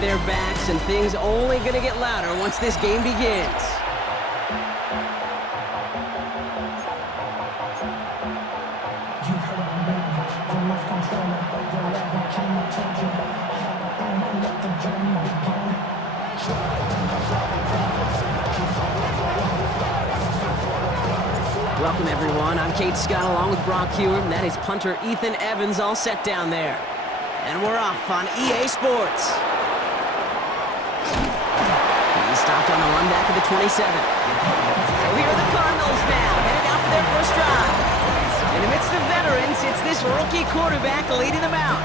their backs, and things only going to get louder once this game begins. Welcome, everyone. I'm Kate Scott along with Brock Hewer, and that is punter Ethan Evans all set down there. And we're off on EA Sports. He's stopped on the run back of the 27. So here are the Cardinals now, headed out for their first drive. And amidst the veterans, it's this rookie quarterback leading them out.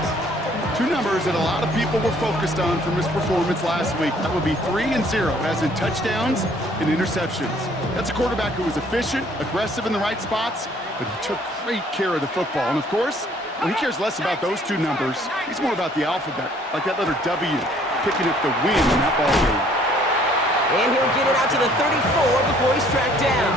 Two numbers that a lot of people were focused on from his performance last week. That would be 3 and 0, as in touchdowns and interceptions. That's a quarterback who was efficient, aggressive in the right spots, but he took great care of the football. And of course, well, he cares less about those two numbers. He's more about the alphabet, like that letter W, picking up the win in that ball game. And he'll get it out to the 34 before he's tracked down.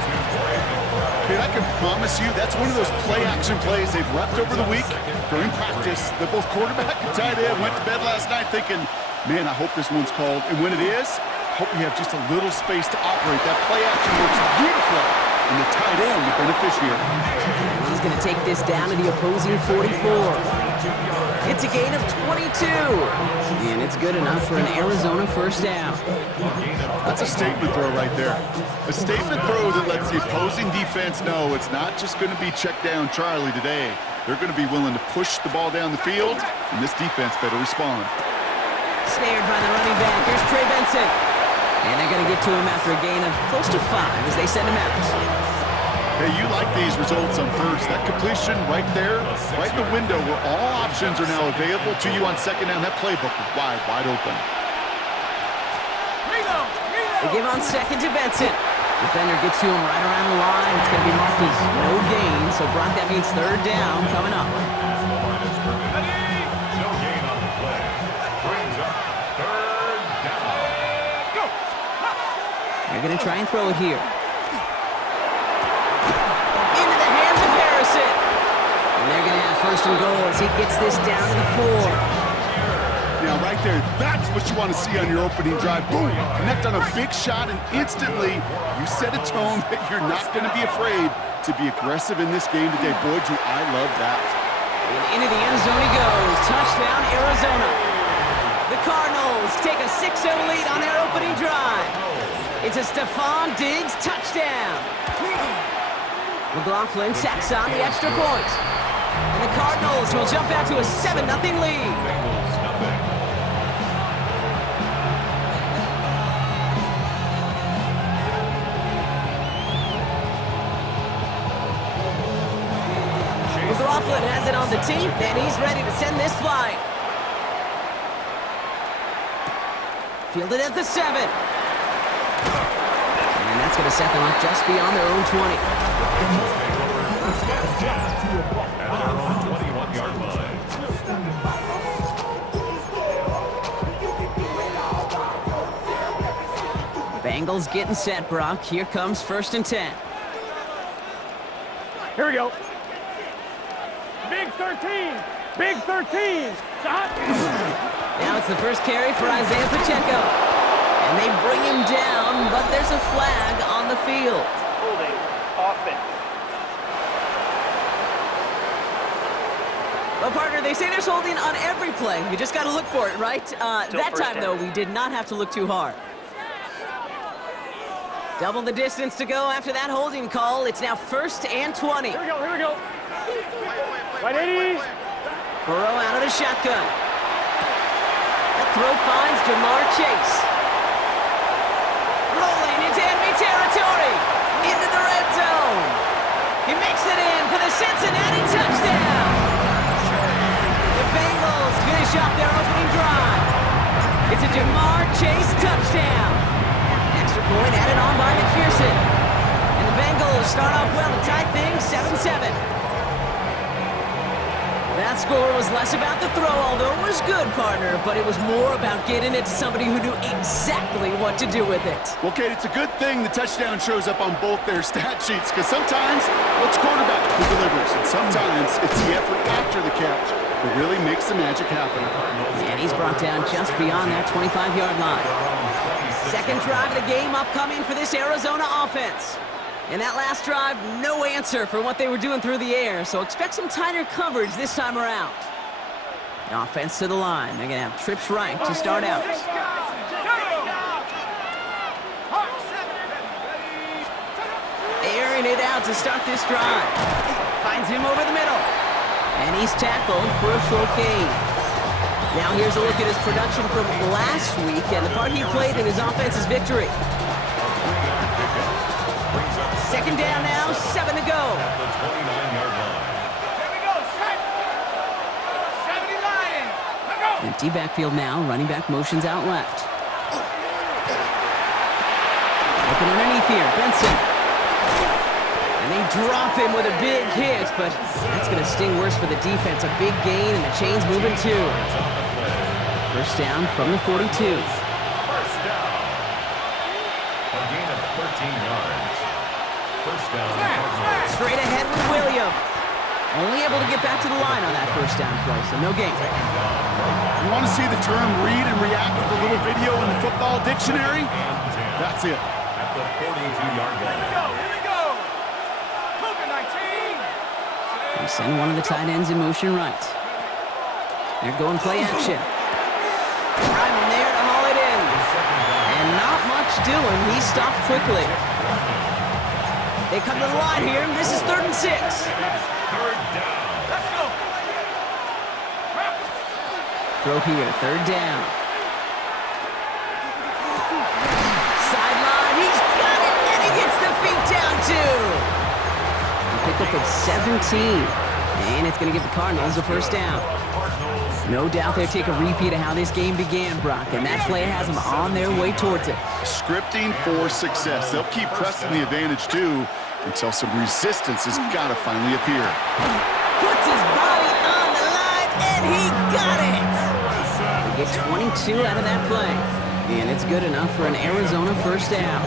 Kid, I can promise you that's one of those play-action plays they've repped over the week during practice. That both quarterback and tight end went to bed last night thinking, man, I hope this one's called. And when it is, I hope we have just a little space to operate. That play-action works beautiful, and the tight end, the beneficiary. He's going to take this down to the opposing 44. It's a gain of 22. And it's good enough for an Arizona first down. That's a statement throw right there. A statement throw that lets the opposing defense know it's not just going to be check down Charlie today. They're going to be willing to push the ball down the field, and this defense better respond. Snared by the running back. Here's Trey Benson. And they're going to get to him after a gain of close to 5 as they send him out. Hey, you like these results on first. That completion right there, right in the window where all options are now available to you on second down. That playbook is wide open. They give on second to Benson. Defender gets to him right around the line. It's going to be marked as no gain. So, Brock, that means third down coming up. No gain on the play. Brings up third down. Go! They're going to try and throw it here. Into the hands of Harrison. And they're going to have first and goal as he gets this down to the 4. Now, right there, that's what you want to see on your opening drive. Boom! Connect on a big shot, and instantly you set a tone that you're not going to be afraid to be aggressive in this game today. Boy, do I love that. And into the end zone he goes. Touchdown, Arizona. The Cardinals take a 6-0 lead on their opening drive. It's a Stephon Diggs touchdown. McLaughlin sacks on the extra point. And the Cardinals will jump out to a 7-0 lead. McLaughlin has it on the team, and he's ready to send this flying. Fielded at the 7. And that's going to set them up just beyond their own 20. At their own 21-yard line. Bengals getting set, Brock. Here comes first and 10. Here we go. Big 13. Big 13. Shot. Now it's the first carry for Isaiah Pacheco. And they bring him down, but there's a flag on the field. Holding. Offense. Well, partner, they say there's holding on every play. You just got to look for it, right? That time, though, we did not have to look too hard. Double the distance to go after that holding call. It's now first and 20. Here we go. Here we go. Right 80. Burrow out of the shotgun. That throw finds Jamar Chase. Rolling into enemy territory. Into the red zone. He makes it in for the Cincinnati touchdown. The Bengals finish off their opening drive. It's a Jamar Chase touchdown. Extra point added on by McPherson. And the Bengals start off well to tie things 7-7. That score was less about the throw, although it was good, partner, but it was more about getting it to somebody who knew exactly what to do with it. Well, Kate, it's a good thing the touchdown shows up on both their stat sheets, because sometimes it's quarterback who delivers, and sometimes it's the effort after the catch. that really makes the magic happen. And he's brought down just beyond that 25-yard line. Second drive of the game upcoming for this Arizona offense. And that last drive, no answer for what they were doing through the air, so expect some tighter coverage this time around. The offense to the line. They're going to have trips right to start out. Airing it out to start this drive. Finds him over the middle. And he's tackled for a short gain. Now here's a look at his production from last week and the part he played in his offense's victory. Second down now, 7 to go. Empty backfield now, running back motions out left. Looking underneath here, Benson. And they drop him with a big hit, but that's going to sting worse for the defense. A big gain, and the chain's moving too. First down from the 42. First down. A gain of 13 yards. First down. Straight ahead with Williams. Only able to get back to the line on that first down play, so no gain. You want to see the term read and react with a little video in the football dictionary? That's it. At the 42-yard line. Here we go. Cougar 19. They send one of the tight ends in motion right. They're going play action. Right in there to haul it in. And not much doing. He stopped quickly. They come to the line here, and this is 3rd and 6. Third down. Let's go. Throw here, 3rd down. Sideline, he's got it, and he gets the feet down too. A pickup of 17, and it's going to give the Cardinals a first down. No doubt they'll take a repeat of how this game began, Brock, and that play has them on their way towards it. Scripting for success. They'll keep pressing the advantage, too, until some resistance has got to finally appear. Puts his body on the line, and he got it! They get 22 out of that play, and it's good enough for an Arizona first down.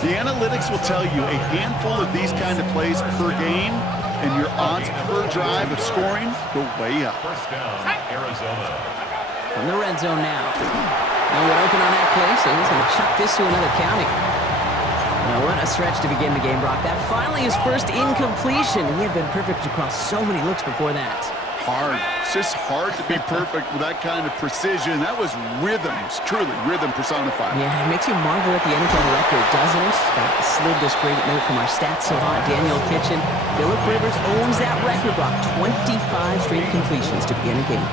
The analytics will tell you a handful of these kind of plays per game, and your odds per drive of scoring go way up. First down, Arizona. From the red zone now. No one open on that play, so he's going to chuck this to another county. Well, what a stretch to begin the game, Brock. That finally his first incompletion. He had been perfect across so many looks before that. Hard. It's just hard to be perfect with that kind of precision. That was rhythm. It's truly rhythm personified. Yeah, it makes you marvel at the NFL record, doesn't it? Got slid this great note from our stats savant, Daniel Kitchen. Phillip Rivers owns that record, Brock. 25 straight completions to begin a game.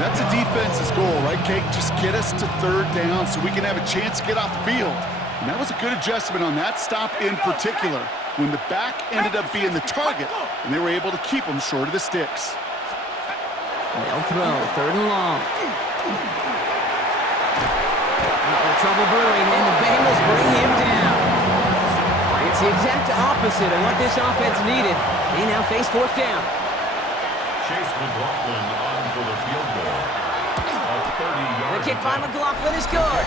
That's a defense's goal, right, Kate? Just get us to 3rd down so we can have a chance to get off the field. And that was a good adjustment on that stop in particular, when the back ended up being the target, and they were able to keep them short of the sticks. They'll throw, 3rd and long. Trouble brewing, and the Bengals bring him down. It's the exact opposite of what this offense needed. They now face 4th down. Chase McLaughlin on for the field goal. A 30-yard. The kick by McLaughlin is good.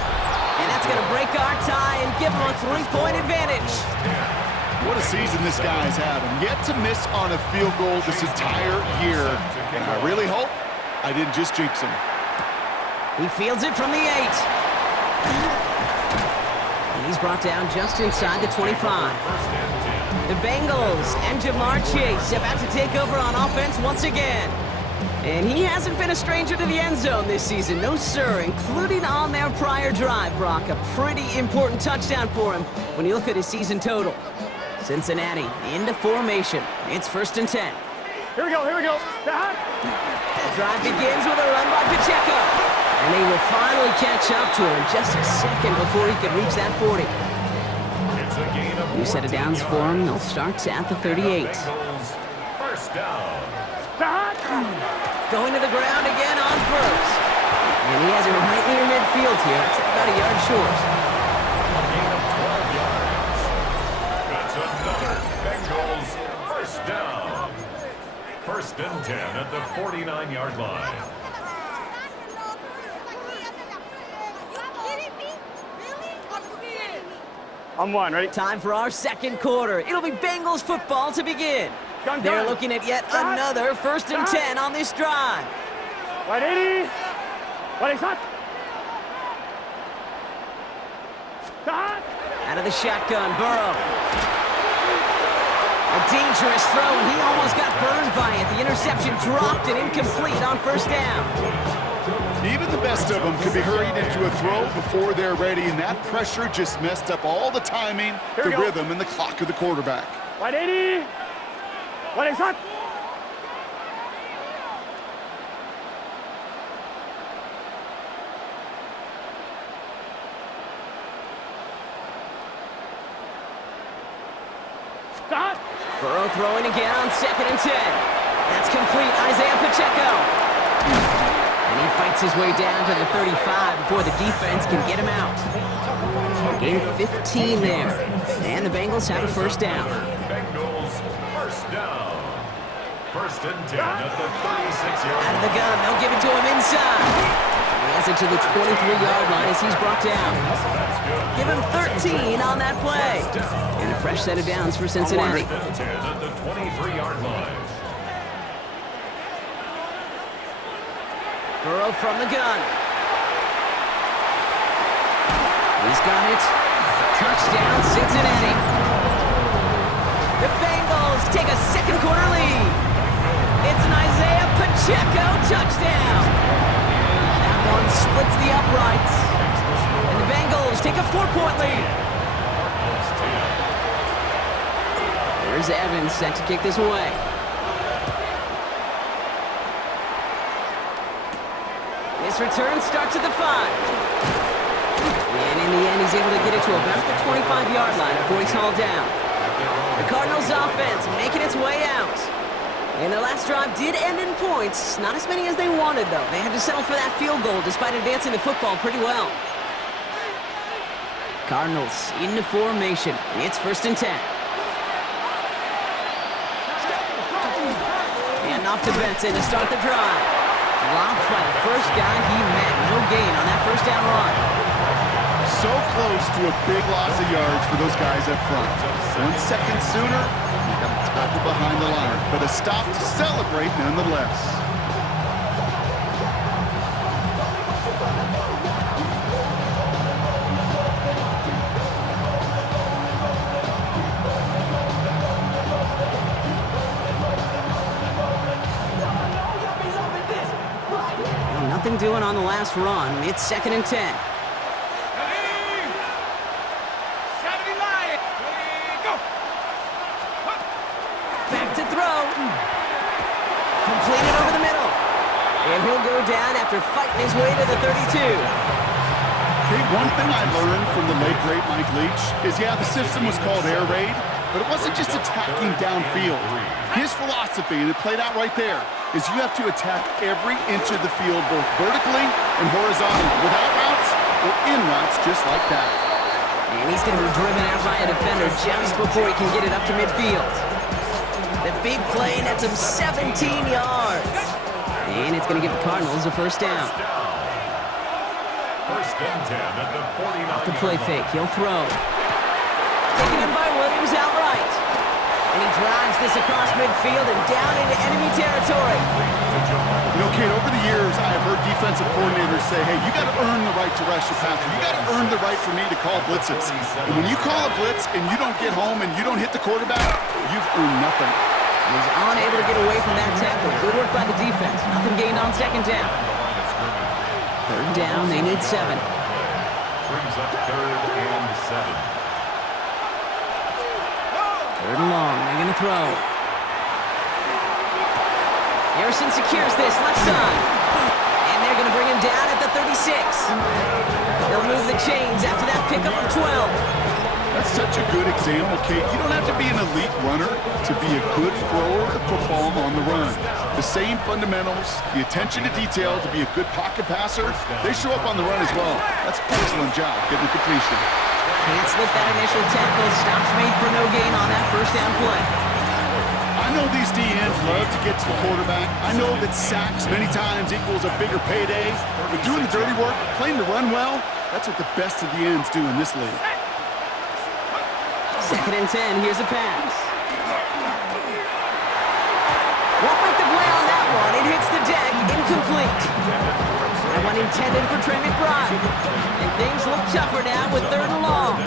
And that's going to break our tie and give them a 3-point advantage. What a season this guy's having. Yet to miss on a field goal this entire year. And I really hope I didn't just jinx him. He fields it from the 8. And he's brought down just inside the 25. The Bengals and Jamar Chase about to take over on offense once again. And he hasn't been a stranger to the end zone this season, no sir, including on their prior drive, Brock. A pretty important touchdown for him when you look at his season total. Cincinnati into formation. It's 1st and 10. Here we go. The drive begins with a run by Pacheco. And they will finally catch up to him just a second before he could reach that 40. It's a gain of New set of downs for him. They'll start at the 38. First down. Going to the ground again on 1st. And he has it right near midfield here. It's about a yard short. A gain of 12 yards. That's another Bengals first down. 1st and 10 at the 49-yard line. I'm one, ready? Time for our second quarter. It'll be Bengals football to begin. They're looking at yet another 1st and 10 on this drive. Right 80. Right shot. Start. Out of the shotgun, Burrow. A dangerous throw, and he almost got burned by it. The interception dropped and incomplete on 1st down. Even the best of them could be hurried into a throw before they're ready, and that pressure just messed up all the timing, the rhythm, and the clock of the quarterback. Right 80. Right shot. Start. Burrow throwing again on 2nd and 10. That's complete. Isaiah Pacheco. And he fights his way down to the 35 before the defense can get him out. Gain 15 there. And the Bengals have a 1st down. Bengals, 1st down. 1st and 10 at the 36-yard line. Out of the gun. They'll give it to him inside. He has it to the 23-yard line as he's brought down. Give him 13 on that play. And a fresh set of downs for Cincinnati. 1st and 10 at the 23-yard line. Burrow from the gun. He's got it. Touchdown, Cincinnati. The Bengals take a 2nd quarter lead. It's an Isaiah Pacheco touchdown. That one splits the uprights. And the Bengals take a 4-point lead. There's Evans set to kick this away. This return starts at the 5. And in the end, he's able to get it to about the 25-yard line before he's hauled down. The Cardinals' offense making its way out. And their last drive did end in points. Not as many as they wanted, though. They had to settle for that field goal despite advancing the football pretty well. Cardinals into formation. It's 1st and 10. And off to Benson to start the drive. Dropped by the first guy he met. No gain on that 1st down run. So close to a big loss of yards for those guys up front. 1 second sooner, you got to tackle behind the line. But a stop to celebrate nonetheless. Well, nothing doing on the last run. It's 2nd and 10. Completed over the middle. And he'll go down after fighting his way to the 32. Okay, one thing I learned from the late, great Mike Leach is, yeah, the system was called air raid, but it wasn't just attacking downfield. His philosophy, and it played out right there, is you have to attack every inch of the field, both vertically and horizontally, without routes or in routes, just like that. And he's going to be driven out by a defender just before he can get it up to midfield. The big play nets him 17 yards. And it's going to give the Cardinals a 1st down. 1st and 10 at the 49. Off the play fake, he'll throw. Taken in by Williams outright. And he drives this across midfield and down into enemy territory. You know, Kate, over the years, I've heard defensive coordinators say, hey, you got to earn the right to rush the passer. You got to earn the right for me to call blitzes. And when you call a blitz and you don't get home and you don't hit the quarterback, you've earned nothing. He's unable to get away from that tackle. Good work by the defense. Nothing gained on 2nd down. 3rd down, they need 7. Brings up 3rd and 7. 3rd and long, they're going to throw. Harrison secures this left side. And they're going to bring him down at the 36. They'll move the chains after that pickup of 12. That's such a good example, Kate. You don't have to be an elite runner to be a good thrower of football on the run. The same fundamentals, the attention to detail to be a good pocket passer, they show up on the run as well. That's an excellent job getting the completion. Can't slip that initial tackle. Stops made for no gain on that 1st down play. I know these DNs love to get to the quarterback. I know that sacks many times equals a bigger payday. But doing the dirty work, playing the run well, that's what the best of the ends do in this league. 2nd and 10, here's a pass. Won't make the play on that one. It hits the deck, incomplete. That one intended for Trey McBride. And things look tougher now with 3rd and long.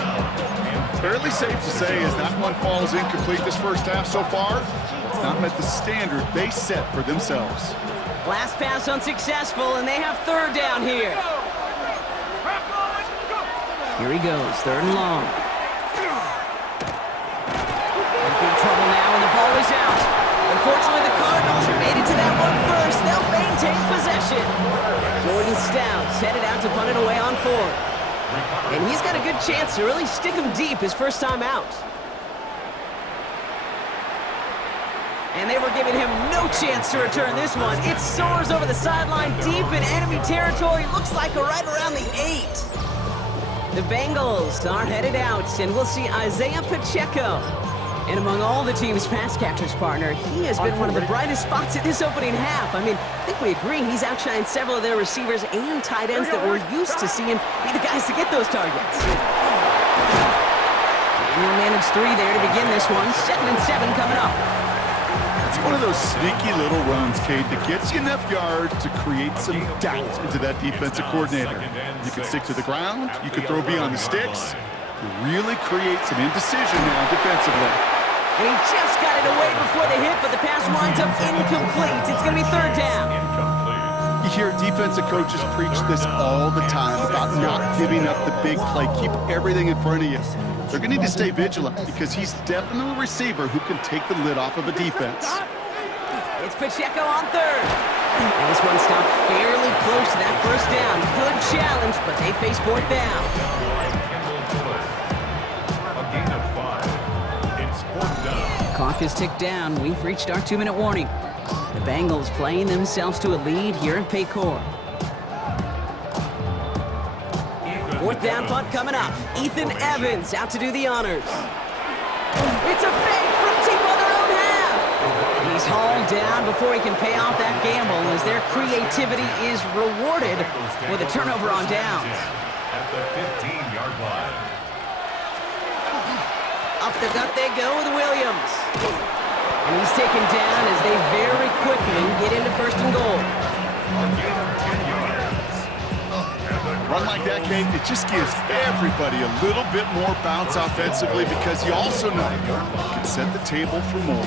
Fairly safe to say as that one falls incomplete this first half so far, it's not met the standard they set for themselves. Last pass unsuccessful, and they have 3rd down here. Here he goes, 3rd and long. In big trouble now, and the ball is out. Unfortunately, the Cardinals made it to that one first. They'll maintain possession. Jordan Stout's headed out to punt it away on 4th. And he's got a good chance to really stick him deep his first time out. And they were giving him no chance to return this one. It soars over the sideline deep in enemy territory. Looks like right around the 8. The Bengals are headed out, and we'll see Isaiah Pacheco. And among all the team's pass catchers, partner, he has been one of the brightest spots in this opening half. I mean, I think we agree he's outshined several of their receivers and tight ends that we're used to seeing be the guys to get those targets. Daniel managed 3 there to begin this one. 2nd and 7 coming up. It's one of those sneaky little runs, Kate, that gets you enough yards to create some doubt into that defensive coordinator. You can stick to the ground, you can throw beyond the sticks, you really create some indecision now defensively. And he just got it away before the hit, but the pass winds up incomplete. It's going to be 3rd down. You hear defensive coaches preach this all the time about not giving up the big play. Keep everything in front of you. They're going to need to stay vigilant because he's definitely a receiver who can take the lid off of a defense. It's Pacheco on 3rd. And this one stopped fairly close to that first down. Good challenge, but they face 4th down. Clock is ticked down. We've reached our 2-minute warning. The Bengals playing themselves to a lead here in Paycor. 4th down punt coming up. Ethan Evans out to do the honors. It's a fake from deep on their own half. He's hauled down before he can pay off that gamble as their creativity is rewarded with a turnover on downs. At the 15-yard line. Up the gut they go with Williams. And he's taken down as they very quickly get into 1st and goal. Run like that, Kate, it just gives everybody a little bit more bounce offensively because you also know you can set the table for more.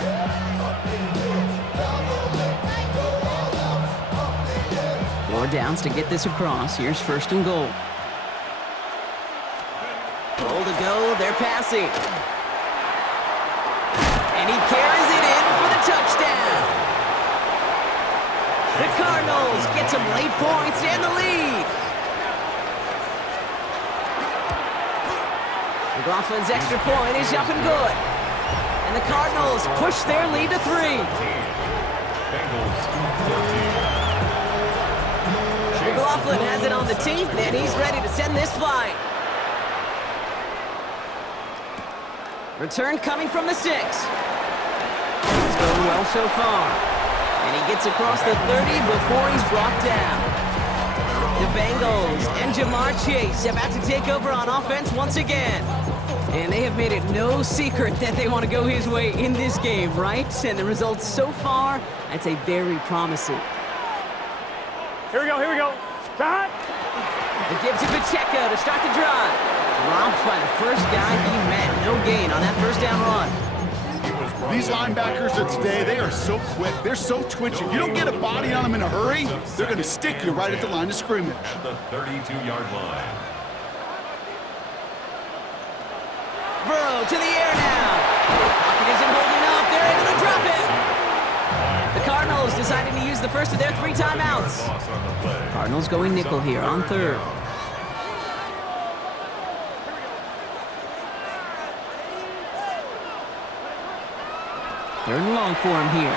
Four downs to get this across. Here's 1st and goal. Goal to go, they're passing. And he carries it in for the touchdown. The Cardinals get some late points and the lead. McLaughlin's extra point is up and good. And the Cardinals push their lead to 3. McLaughlin has it on the tee, and he's ready to send this flying. Return coming from the 6. It's going well so far. And he gets across the 30 before he's brought down. The Bengals and Jamar Chase about to take over on offense once again. And they have made it no secret that they want to go his way in this game, right? And the results so far, I'd say very promising. Here we go, here we go. Shot! It gives to Pacheco to start the drive. Dropped by the first guy he met. No gain on that first down run. These linebackers of today, they are so quick. They're so twitchy. You don't get a body on them in a hurry, they're going to stick you right at the line of scrimmage. At the 32-yard line. Burrow to the air now. Pocket isn't holding up. They're able to drop it. The Cardinals deciding to use the first of their 3 timeouts. Cardinals going nickel here on 3rd. Third and long for him here.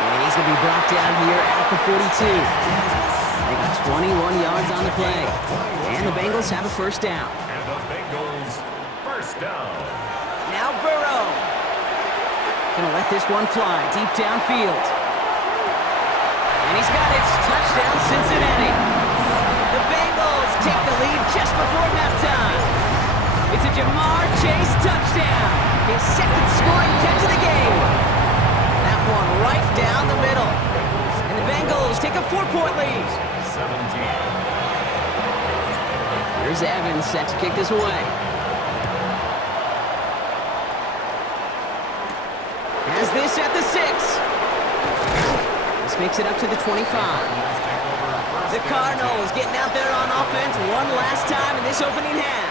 And he's going to be brought down here at the 42. They got 21 yards on the play. And the Bengals have a first down. And the Bengals first down. Now Burrow. Gonna let this one fly deep downfield. And he's got it. Touchdown, Cincinnati. The Bengals take the lead just before halftime. It's a Jamar Chase touchdown. His second scoring catch of the game. right down the middle. And the Bengals take a 4-point lead. 17. Here's Evans set to kick this away. Has this at the 6. This makes it up to the 25. The Cardinals getting out there on offense one last time in this opening half.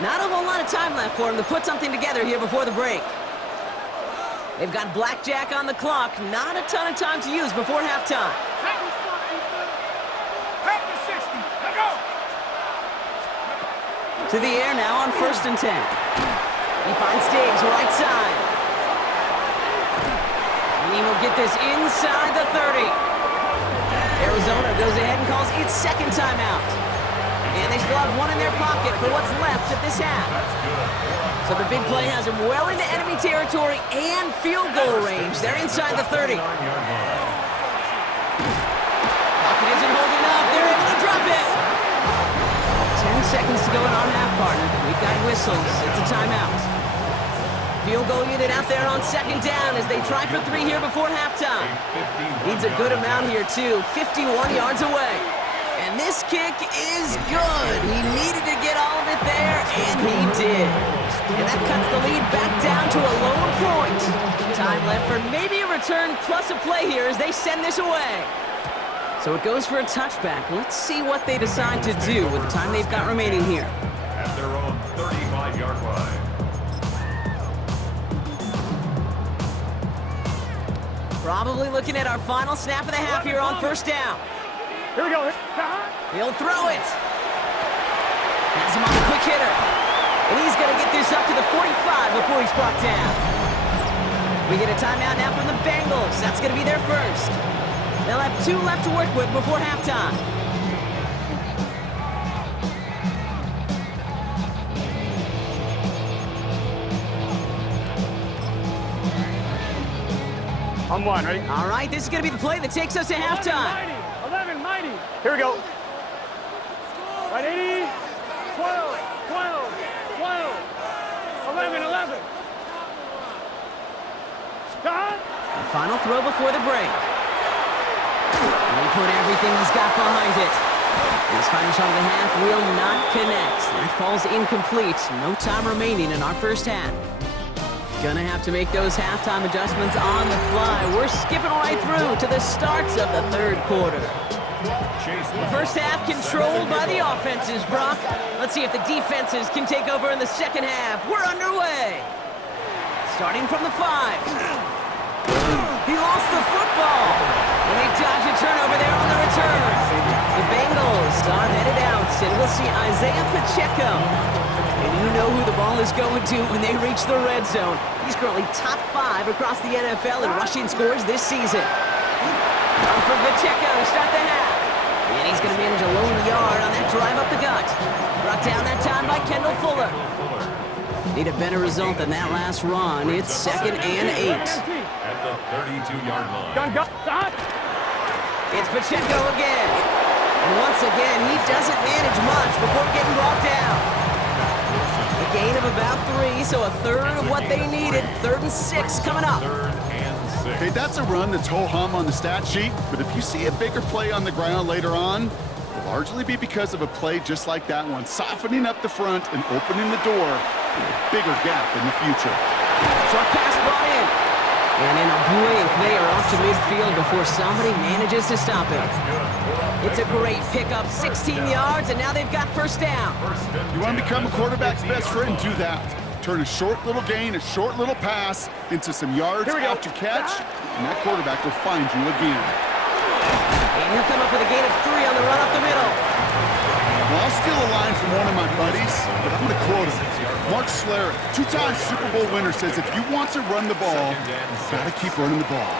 Not a whole lot of time left for them to put something together here before the break. They've got blackjack on the clock. Not a ton of time to use before halftime. To the air now on 1st and 10. He finds Diggs right side. And he will get this inside the 30. Arizona goes ahead and calls its second timeout. And they still have one in their pocket for what's left of this half. So the big play has them well into enemy territory and field goal range. They're inside the 30. Pocket isn't holding up. They're able to drop it. 10 seconds to go in our half, partner. We've got whistles. It's a timeout. Field goal unit out there on 2nd down as they try for 3 here before halftime. Needs a good amount here, too. 51 yards away. And this kick is good. He needed to get all of it there, and he did. And that cuts the lead back down to a lone point. Time left for maybe a return plus a play here as they send this away. So it goes for a touchback. Let's see what they decide to do with the time they've got remaining here. At their own 35-yard line. Probably looking at our final snap of the half here on 1st down. Here we go. He'll throw it. Has him on the quick hitter. And he's going to get this up to the 45 before he's brought down. We get a timeout now from the Bengals. That's going to be their first. They'll have 2 left to work with before halftime. On 1, ready? All right, this is going to be the play that takes us to halftime. 11, mighty. Here we go. Right, 80. 12, 12, 12, 11, 11. Stop. The final throw before the break. And he put everything he's got behind it. His final shot of the half will not connect. That falls incomplete. No time remaining in our first half. Gonna have to make those halftime adjustments on the fly. We're skipping right through to the starts of the 3rd quarter. The first half controlled by the offenses, Brock. Let's see if the defenses can take over in the 2nd half. We're underway. Starting from the 5. He lost the football. And they dodge a turnover there on the return. The Bengals are headed out, and we'll see Isaiah Pacheco. And you know who the ball is going to when they reach the red zone. He's currently top 5 across the NFL in rushing scores this season. Down from Pacheco to start the half. And he's going to manage a lone yard on that drive up the gut. Brought down that time by Kendall Fuller. Need a better result than that last run. It's 2nd and 8. At the 32-yard line. Gun, stop. It's Pacheco again. And once again, he doesn't manage much before getting brought down. A gain of about 3, so a third of what they needed. 3rd and 6 coming up. 3rd and 6. Okay, that's a run that's ho-hum on the stat sheet, but if you see a bigger play on the ground later on, it'll largely be because of a play just like that one, softening up the front and opening the door for a bigger gap in the future. Short pass brought in. And in a blink, they are off to midfield before somebody manages to stop him. It's a great pickup, 16 yards, and now they've got 1st down. You want to become a quarterback's best friend? Do that. Turn a short little gain, a short little pass into some yards after catch, and that quarterback will find you again. And he'll come up with a gain of 3 on the run up the middle. Well, I'll steal a line from one of my buddies, but I'm going to quote him. Mark Schlereth, 2-time Super Bowl winner, says if you want to run the ball, you've got to keep running the ball.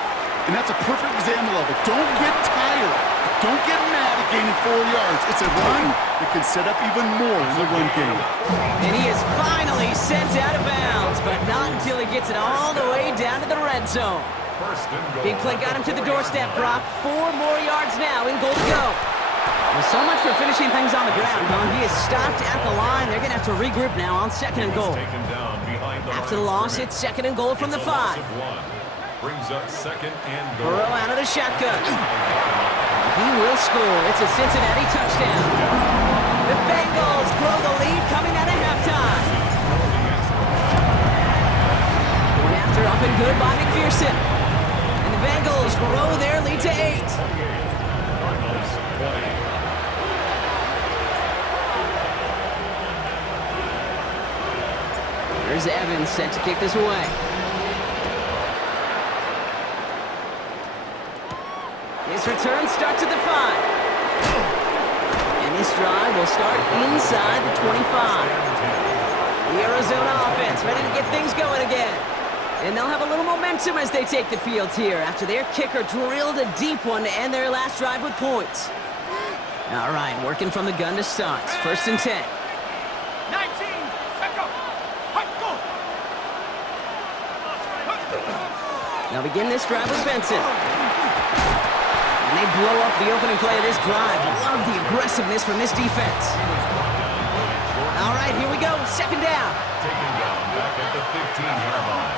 And that's a perfect example of it. Don't get tired. Don't get mad at gaining 4 yards. It's a run that can set up even more in the run game. And he is finally sent out of bounds, but not until he gets it all the way down to the red zone. Big play got him to the doorstep, Brock. 4 more yards now in goal to go. Well, so much for finishing things on the ground, huh? He is stopped at the line. They're going to have to regroup now on 2nd and goal. After the loss, it's 2nd and goal from the 5. brings up second and goal. Burrow out of the shotgun. He will score. It's a Cincinnati touchdown. The Bengals grow the lead coming out of halftime. Going after up and good by McPherson. And the Bengals grow their lead to 8. Cardinals 20. There's Evans set to kick this away. His return starts at the 5. And this drive will start inside the 25. The Arizona offense ready to get things going again. And they'll have a little momentum as they take the field here after their kicker drilled a deep one to end their last drive with points. All right, working from the gun to start. 1st and 10. 19, set go. Hut, go. They'll begin this drive with Benson. And they blow up the opening play of this drive. Love the aggressiveness from this defense. All right, here we go. 2nd down. Taken down back at the 15-yard line.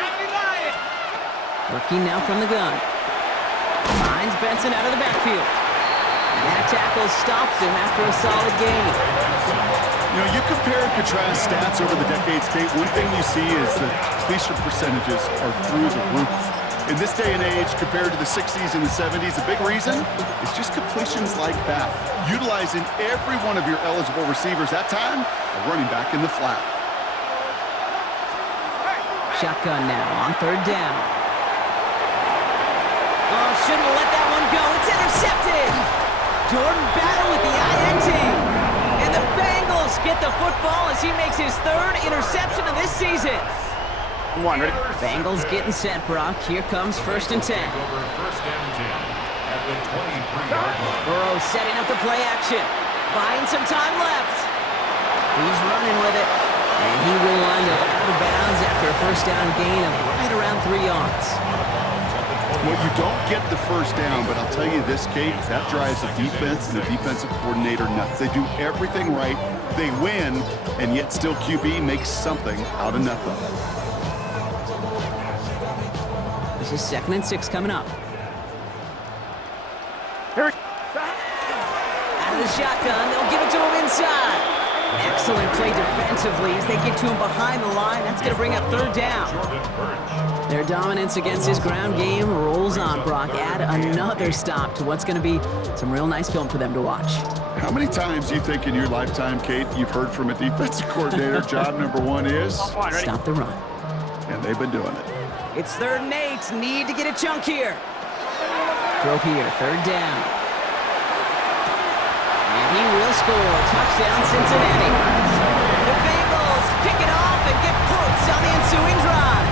79. Working now from the gun. Finds Benson out of the backfield. And that tackle stops him after a solid gain. You know, you compare and contrast stats over the decades, Kate. One thing you see is that completion percentages are through the roof. In this day and age, compared to the 60s and the 70s, the big reason is just completions like that. Utilizing every one of your eligible receivers. That time, a running back in the flat. Shotgun now on 3rd down. Oh, shouldn't have let that one go. It's intercepted. Jordan Battle with the INT. And the Bengals get the football as he makes his 3rd interception of this season. Come on, ready? Bengals getting set, Brock. Here comes 1st and 10. Over 1st and 10 at the 23-yard line. Burrow setting up the play action. Buying some time left. He's running with it. And he will wind up out of bounds after a 1st down gain of right around 3 yards. Well, you don't get the 1st down, but I'll tell you this, Kate, that drives the defense and the defensive coordinator nuts. They do everything right. They win, and yet still QB makes something out of nothing. This is 2nd and 6 coming up. Here. Out of the shotgun, they'll give it to him inside. Excellent play defensively as they get to him behind the line. That's going to bring up 3rd down. Their dominance against his ground game rolls on, Brock. Add another stop to what's going to be some real nice film for them to watch. How many times do you think in your lifetime, Kate, you've heard from a defensive coordinator, job number 1 is? Stop the run. And they've been doing it. It's 3rd and 8. Need to get a chunk here. Throw here, 3rd down. And he will score. Touchdown, Cincinnati. The Bengals pick it off and get points on the ensuing drive.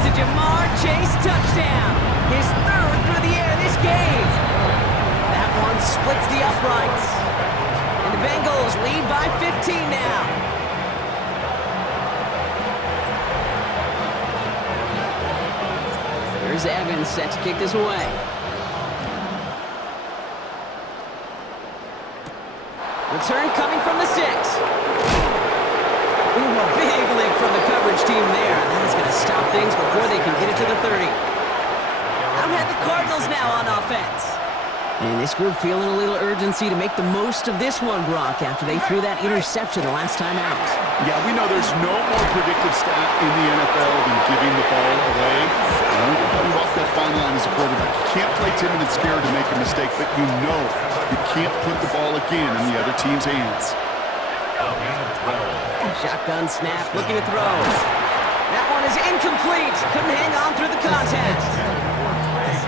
It's a Jamar Chase touchdown. His 3rd through the air this game. That one splits the uprights. And the Bengals lead by 15 now. There's Evans set to kick this away. Return coming from the 6. Ooh, a big lick from the coverage team there. That is going to stop things before they can get it to the 30. I've had the Cardinals now on offense. And this group feeling a little urgency to make the most of this one, Brock, after they threw that interception the last time out. Yeah, we know there's no more predictive stat in the NFL than giving the ball away. You walk that fine line as a quarterback. You can't play timid and scared to make a mistake, but you know you can't put the ball again in the other team's hands. Shotgun snap, looking to throw. That one is incomplete. Couldn't hang on through the contact.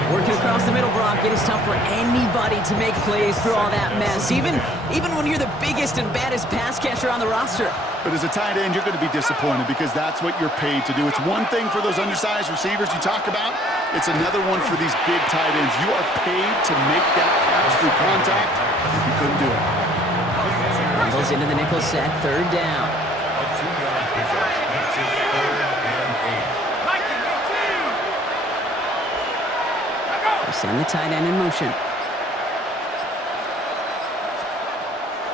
Working across the middle, Brock, it is tough for anybody to make plays through all that mess, even when you're the biggest and baddest pass catcher on the roster. But as a tight end, you're going to be disappointed because that's what you're paid to do. It's one thing for those undersized receivers you talk about. It's another one for these big tight ends. You are paid to make that pass through contact, and you couldn't do it. Bengals into the nickel set, 3rd down. Send the tight end in motion.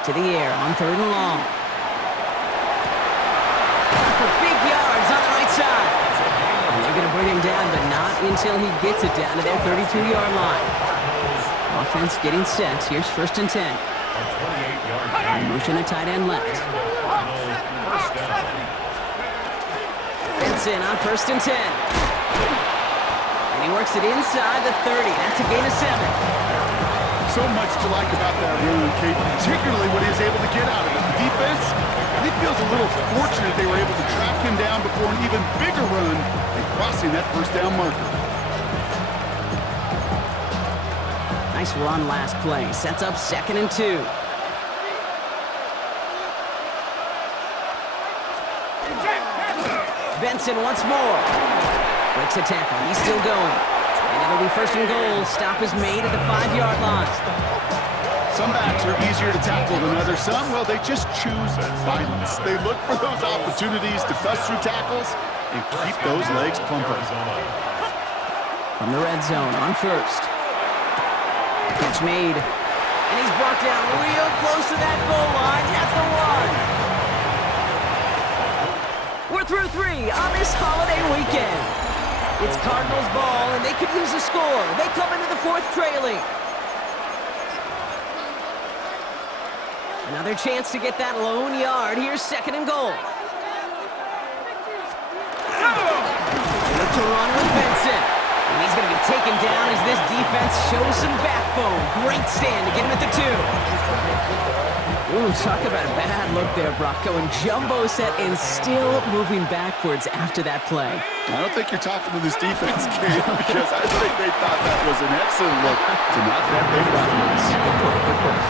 To the air on 3rd and long. For big yards on the right side. And they're going to bring him down, but not until he gets it down to their 32-yard line. Offense getting set. Here's 1st and 10. And motion a tight end left. Benson on 1st and 10. And he works it inside the 30. That's a gain of 7. So much to like about that run, Kate, particularly what he was able to get out of it. The defense, I think, feels a little fortunate they were able to track him down before an even bigger run and crossing that 1st down marker. Nice run last play. Sets up 2nd and 2. Benson once more. Breaks a tackle. He's still going. And it'll be 1st and goal. Stop is made at the 5-yard line. Some backs are easier to tackle than others. Some, well, they just choose violence. They look for those opportunities to bust through tackles and keep those legs pumping. From the red zone on 1st. Catch made. And he's brought down real close to that goal line at the 1. We're through 3 on this holiday weekend. It's Cardinals ball, and they could use a score. They come into the 4th trailing. Another chance to get that lone yard. Here's 2nd and goal. Look to run with Benson. And he's going to be taken down as this defense shows some backbone. Great stand to get him at the 2. Ooh, talk about a bad look there, Brock. Going jumbo set and still moving backwards after that play. I don't think you're talking to this defense, Kate, because I think they thought that was an excellent look to knock that thing backwards. Good point, good point.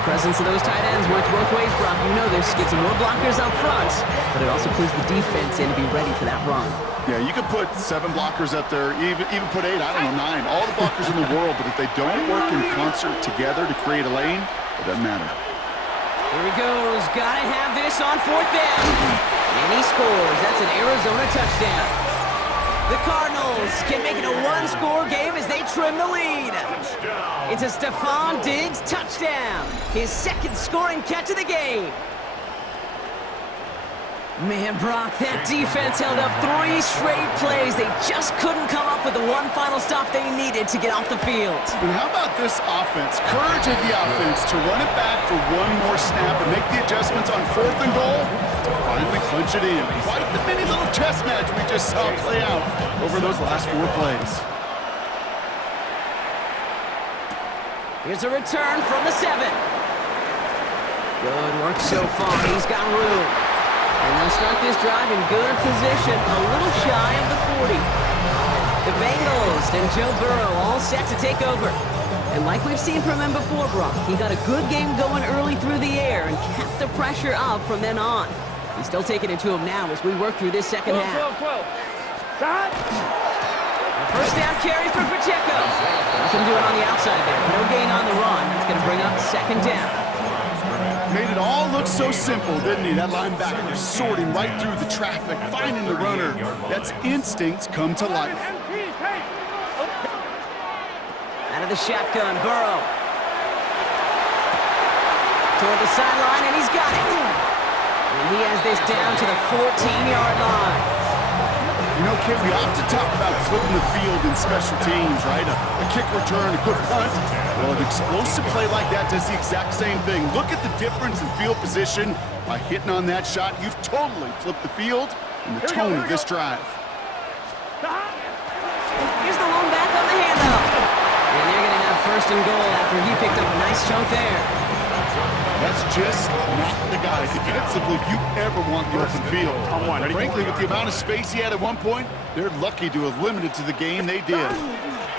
The presence of those tight ends works both ways, Brock. You know this. Gets some more blockers up front, but it also clues the defense in to be ready for that run. Yeah, you could put 7 blockers up there, even put 8, I don't know, 9. All the blockers in the world, but if they don't work in concert together to create a lane, it doesn't matter. Here he goes. Gotta have this on 4th down. And he scores. That's an Arizona touchdown. The Cardinals can make it a 1-score game as they trim the lead. It's a Stephon Diggs touchdown. His 2nd scoring catch of the game. Man, Brock, that defense held up 3 straight plays. They just couldn't come up with the one final stop they needed to get off the field. But how about this offense? Courage of the offense to run it back for one more snap and make the adjustments on 4th and goal to finally punch it in. Quite the mini little chess match we just saw play out over those last 4 plays. Here's a return from the 7. Good work so far. He's got room. And they'll start this drive in good position, a little shy of the 40. The Bengals and Joe Burrow all set to take over. And like we've seen from him before, Brock, he got a good game going early through the air and kept the pressure up from then on. He's still taking it to him now as we work through this second half. 12. Stop. A 1st down carry for Pacheco. Nothing doing on the outside there. No gain on the run. That's going to bring up 2nd down. Made it all look so simple, didn't he? That linebacker sorting right through the traffic, finding the runner. That's instincts come to life. Out of the shotgun, Burrow. Toward the sideline, and he's got it. And he has this down to the 14-yard line. You know, Kid, we often talk about flipping the field in special teams, right? A kick return, a good punt. Well, an explosive play like that does the exact same thing. Look at the difference in field position. By hitting on that shot, you've totally flipped the field and the tone of this drive. Here's the lone back on the handoff. And they're going to have 1st and goal after he picked up a nice chunk there. That's just not the guy defensively you ever want the open field. Frankly, with the amount of space he had at one point, they're lucky to have limited to the game they did.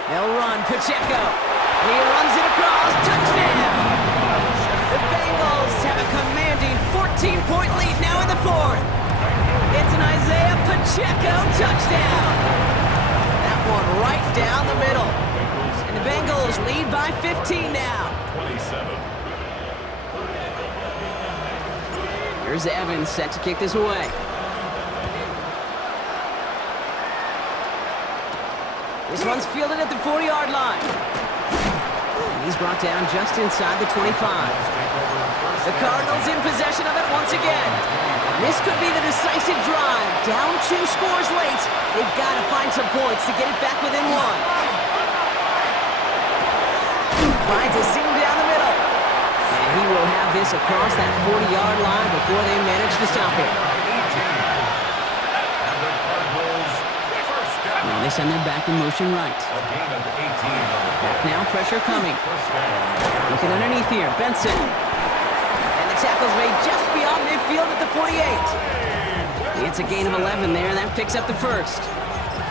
They'll run Pacheco. And he runs it across. Touchdown! The Bengals have a commanding 14-point lead now in the 4th. It's an Isaiah Pacheco touchdown. That one right down the middle. And the Bengals lead by 15 now. 27. Here's Evans set to kick this away. This one's fielded at the 40-yard line. And he's brought down just inside the 25. The Cardinals in possession of it once again. This could be the decisive drive. Down 2 scores late. They've got to find some points to get it back within 1. Finds a seam down the middle. And he will have this across that 40-yard line before they manage to stop it. Now they send them back in motion right. Back now, pressure coming. Looking underneath here, Benson. And the tackle's made just beyond midfield at the 48. It's a gain of 11 there, and that picks up the first.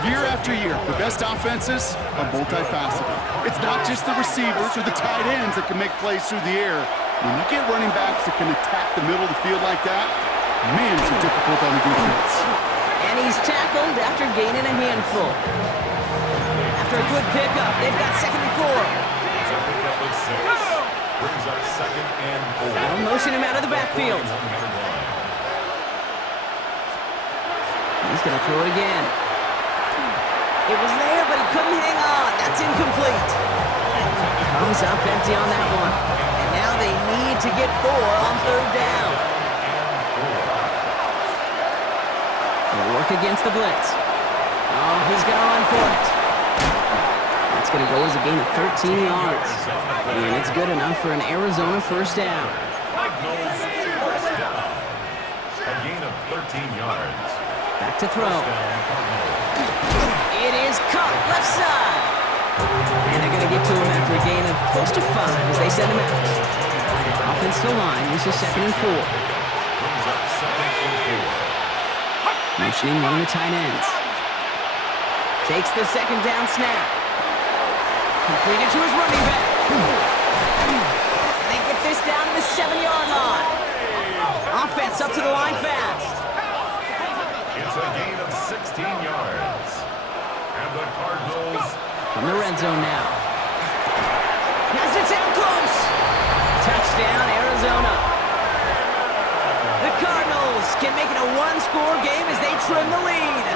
Year after year, the best offenses are multifaceted. It's not just the receivers or the tight ends that can make plays through the air. When you get running backs that can attack the middle of the field like that, man, it's difficult on the defense. And he's tackled after gaining a handful. After a good pickup, they've got 2nd and 4. Brings up 2nd and 4. They'll motion him out of the backfield. He's going to throw it again. It was there, but he couldn't hang on. That's incomplete. Comes up empty on that one. And now they need to get 4 on 3rd down. They'll work against the blitz. Oh, he's going to run for it. That's going to go as a gain of 13 yards. And it's good enough for an Arizona 1st down. A gain of 13 yards. Back to throw. It is caught left side. And they're going to get to him after a gain of close to 5 as they send him out. Offensive line, this is 2nd and 4. Motioning one of the tight ends. Takes the 2nd down snap. Completed to his running back. And they get this down to the 7-yard line. Offense up to the line fast. It's a gain of 16 yards. And the Cardinals from the red zone now. Has it down close. Touchdown, Arizona. The Cardinals can make it a 1-score game as they trim the lead.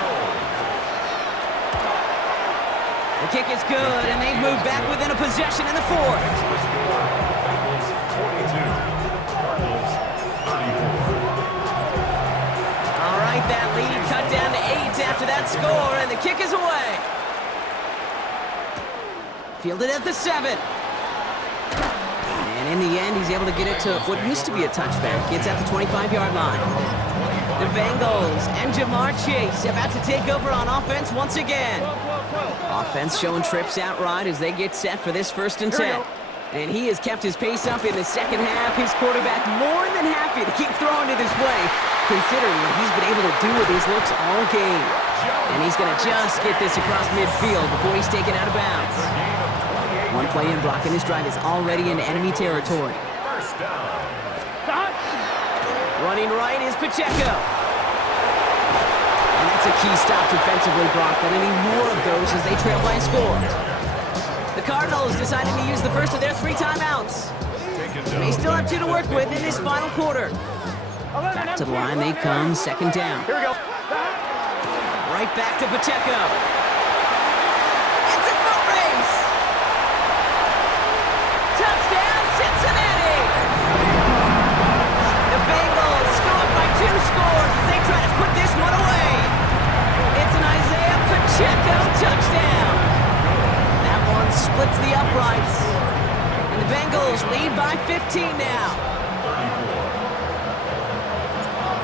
The kick is good, and they've moved back within a possession in the 4th. Bengals 42, Cardinals 34. All right, that lead cut down to 8 after that score, and the kick is away. Fielded at the 7. And in the end, he's able to get it to what used to be a touchback. It's at the 25-yard line. The Bengals and Jamar Chase about to take over on offense once again. Offense showing trips out right as they get set for this 1st and 10. And he has kept his pace up in the 2nd half. His quarterback more than happy to keep throwing it his way, considering what he's been able to do with his looks all game. And he's going to just get this across midfield before he's taken out of bounds. One play in blocking this drive is already in enemy territory. First down. Running right is Pacheco. And that's a key stop defensively, Brock. But any more of those as they trail by a score. The Cardinals deciding to use the first of their 3 timeouts. They still have 2 to work with in this final quarter. Back to the line they come, 2nd down. Here we go. Right back to Pacheco. It's a foot race. Touchdown, Cincinnati. The Bengals scored by 2 scores as they try to put this one away. It's an Isaiah Pacheco touchdown. That one splits the uprights. And the Bengals lead by 15 now.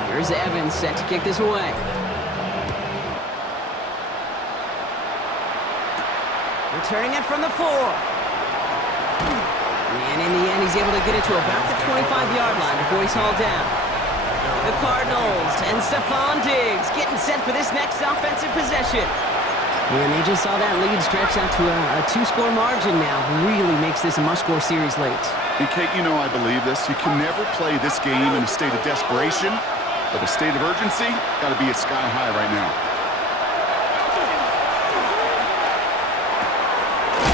34. Here's Evans set to kick this away. Returning it from the 4. And in the end, he's able to get it to about the 25-yard line before he's hauled down. The Cardinals and Stephon Diggs getting set for this next offensive possession. And they just saw that lead stretch out to a 2-score margin now. Really makes this a must-score series late. And Kate, you know I believe this. You can never play this game in a state of desperation, but a state of urgency got to be at sky high right now.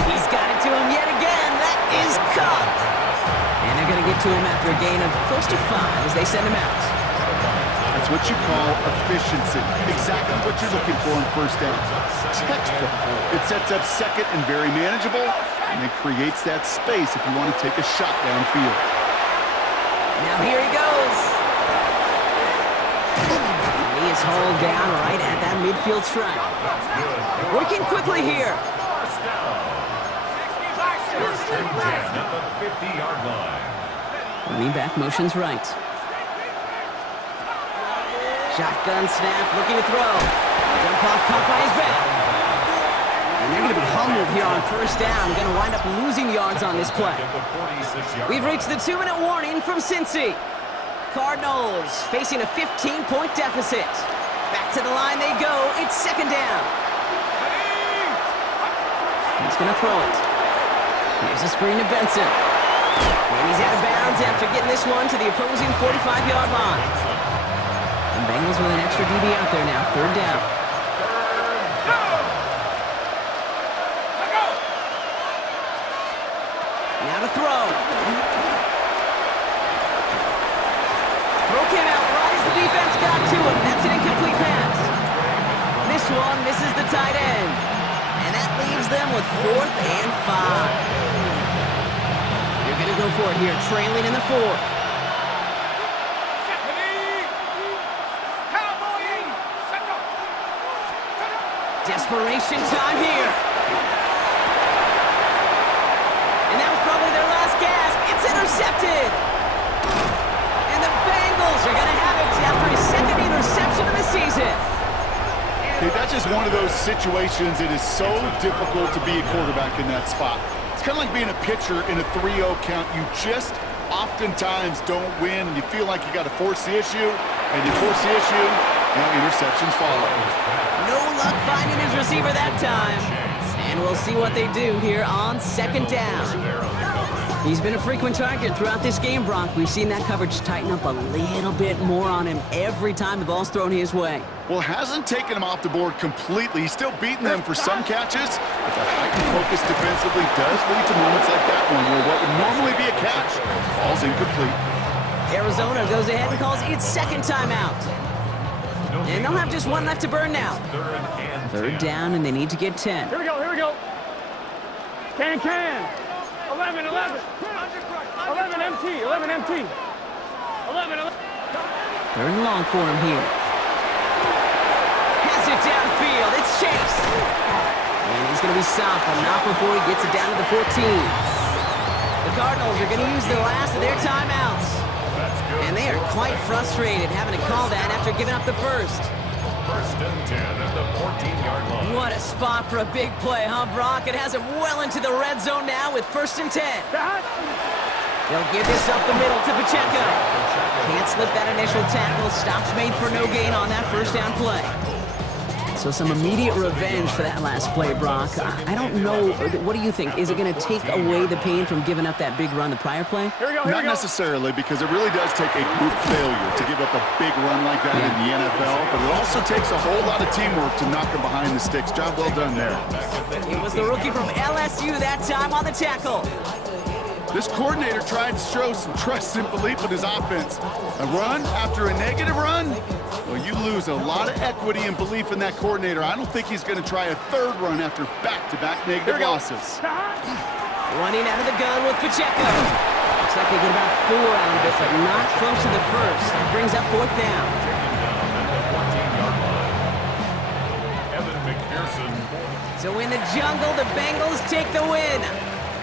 He's got it to him yet again. That is caught. And they're going to get to him after a gain of close to 5 as they send him out. That's what you call efficiency. Exactly what you're looking for on 1st down. Textbook. It sets up 2nd and very manageable, and it creates that space if you want to take a shot downfield. Now here he goes. Nice hold down right at that midfield stripe. Working quickly here. First down. First and 10 at the 50-yard line. Running back motions right. Shotgun snap, looking to throw. Jump off, caught by his back. And they're going to be humbled here on first down. Going to wind up losing yards on this play. We've reached the 2-minute warning from Cincy. Cardinals facing a 15-point deficit. Back to the line they go. It's second down. He's going to throw it. Here's a screen to Benson. And he's out of bounds after getting this one to the opposing 45-yard line. And Bengals with an extra DB out there now. Third down. Now to throw. Throw came out right as the defense got to him. That's an incomplete pass. This one misses the tight end. And that leaves them with 4th and 5. They're going to go for it here, trailing in the 4th. Desperation time here. And that was probably their last gasp. It's intercepted. And the Bengals are going to have it after his second interception of the season. Okay, that's just one of those situations. It is so difficult to be a quarterback in that spot. It's kind of like being a pitcher in a 3-0 count. You just oftentimes don't win, and you feel like you got to force the issue, and you force the issue, and interceptions follow. No luck finding his receiver that time. And we'll see what they do here on second down. He's been a frequent target throughout this game, Brock. We've seen that coverage tighten up a little bit more on him every time the ball's thrown his way. Well, hasn't taken him off the board completely. He's still beating them for some catches, but the heightened focus defensively does lead to moments like that one where what would normally be a catch falls incomplete. Arizona goes ahead and calls its second timeout. And they'll have just one left to burn now. Third down, and they need to get 10. Here we go, here we go. Can. 11. 11 MT, 11 MT. 11. Third and long for him here. Has it downfield. It's Chase. And he's going to be stopped, but not before he gets it down to the 14. The Cardinals are going to use the last of their timeouts. And they are quite frustrated having to call that after giving up the first. First and 10 at the 14-yard line. What a spot for a big play, huh, Brock? It has him well into the red zone now with first and 10. They'll give this up the middle to Pacheco. Can't slip that initial tackle. Stops made for no gain on that first down play. So some immediate revenge for that last play, Brock. I don't know. What do you think? Is it going to take away the pain from giving up that big run the prior play? Not necessarily, because it really does take a group failure to give up a big run like that in the NFL, but it also takes a whole lot of teamwork to knock him behind the sticks. Job well done there. It was the rookie from LSU that time on the tackle. This coordinator tried to show some trust and belief in his offense. A run after a negative run? Well, you lose a lot of equity and belief in that coordinator. I don't think he's going to try a third run after back-to-back negative losses. Running out of the gun with Pacheco. Looks like they get about 4 out of it, but not close to the first. That brings up fourth down. So in the jungle, the Bengals take the win.